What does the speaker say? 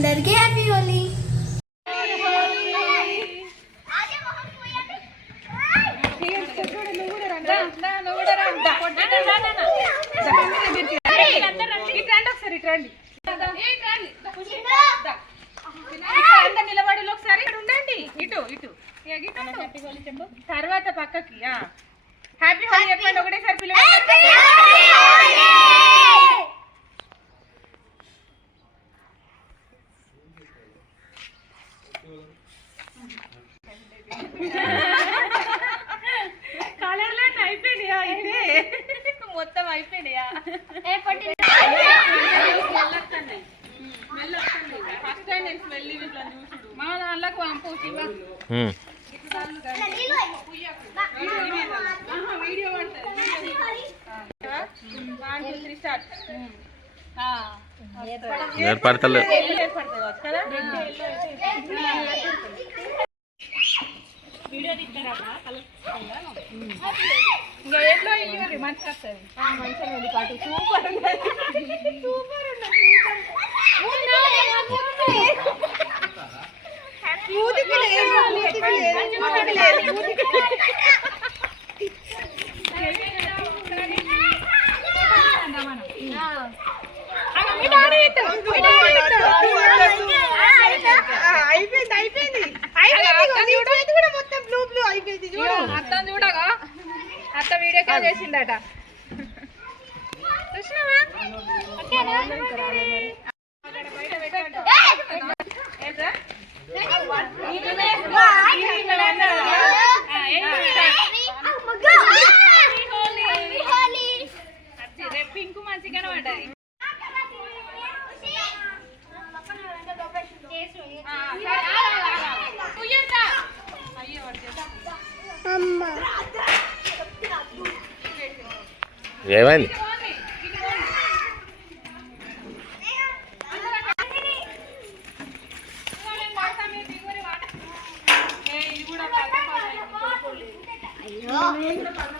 అందరికీ హ్యాపీ హోలీ నిలబడి ఒకసారి ఉండండి ఇటు ఇటు. తర్వాత పక్కకి హ్యాపీ హోలీ చెప్పండి ఒకటేసారి పిల్లలు కలర్లో అయిపోయినాయా అయితే? మొత్తం అయిపోయినాయా? ఫస్ట్ టైం నేను స్మెల్ ఇట్లా చూసుడు. మా దాంట్లోకి పంపు శివ. వీడియో పడుతుంది టూ త్రీ స్టార్ట్ ఏర్పడతలే ఏర్పడుతుంది ఇంకా ఎట్లా ఇవ్వరు మంచిగా వస్తుంది మంచిగా ఉంది పాటు సూపర్ ఉన్నది సూపర్ ఉన్నది మూతికి లేదు మూతికి లేదు మూతికి లేదు మూతికి అయిపోయింది చూడు అర్థం చూడగా అత్త వీడియో కాల్ చేసిందట. చూసినావా? పింక్ మంచిగానే పడ్డది ఏమైంది? ఇటు